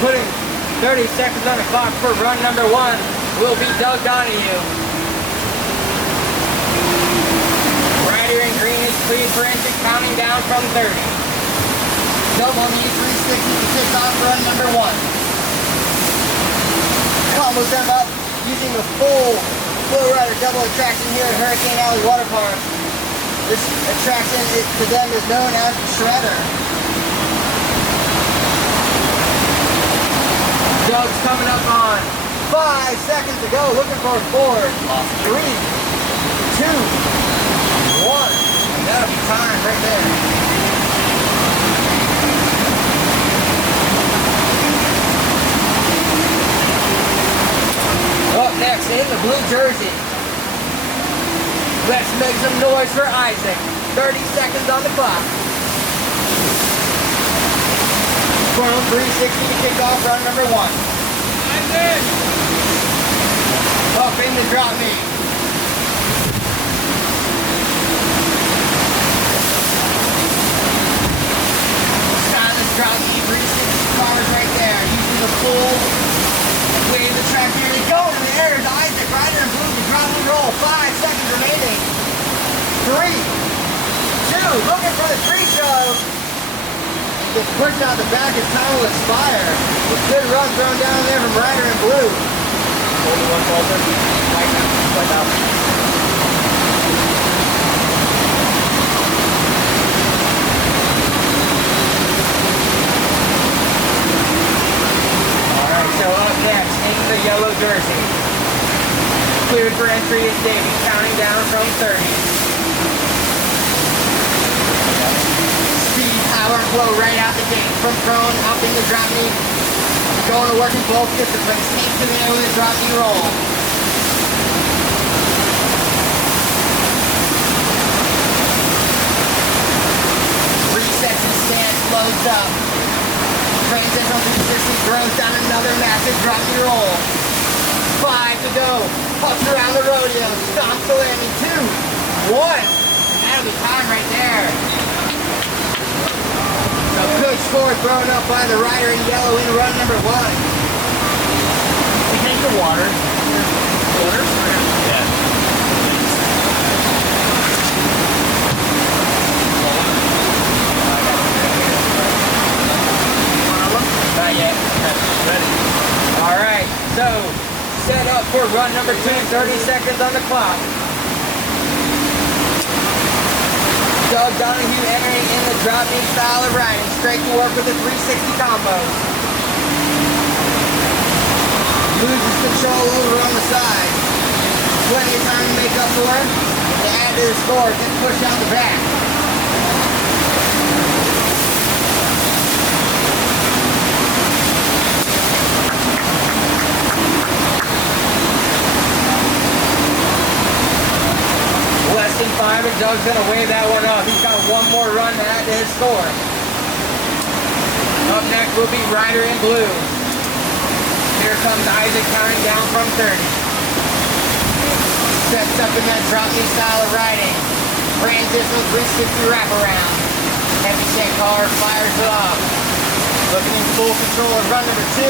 Putting 30 seconds on the clock for run number 1 will be Doug Donahue. Rider in green is cleared for entry, counting down from 30. Doug on the E360 to kick off run number 1. Combos them up using the full Flow Rider double attraction here at Hurricane Alley Water Park. This attraction to them is known as the Shredder. Doug's coming up on 5 seconds to go, looking for 4, 3, 2, 1. And that'll be time right there. Up next in the blue jersey. Let's make some noise for Isaac. 30 seconds on the clock. Chrome 360 to kick off run number 1. Isaac! Up in the drop knee. Silence drop knee 360 cars right there. Using the full wave of track. Here they go. In the air is Isaac. Rider in blue to drop and roll. 5 seconds remaining. 3, 2. Looking for the free shove. Gets pushed out the back, his time will expire. A good run thrown down there from Rider in blue. 41 Walter. Right now. Alright, so up next in the yellow jersey. Cleared for entry is Davey, counting down from 30. Power flow right out the gate from prone up in the drop knee, going to work in both disciplines. Takes it in with a drop knee roll. Resets and stance, loads up. Transition 360 throws down another massive drop knee roll. 5 to go. Puffs around the rodeo. Stomps the landing. 2, 1. That'll be time right there. A good score thrown up by the rider in yellow in run number 1. We take the water. Water? Yeah. Not yet. Ready. Alright, so set up for run number 2, 30 seconds on the clock. Doug Donahue entering in the drop knee style of riding, straight to work with the 360 combo. Loses control over on the side. Plenty of time to make up for it. To add to the score, just push out the back. Less than 5, and Doug's gonna wave that one off. He's got one more run to add to his score. Up next will be Rider in blue. Here comes Isaac counting down from 30. Sets up in that drop knee style of riding. Transitional 360 wraparound. Heavy set car fires it off. Looking in full control of run number 2.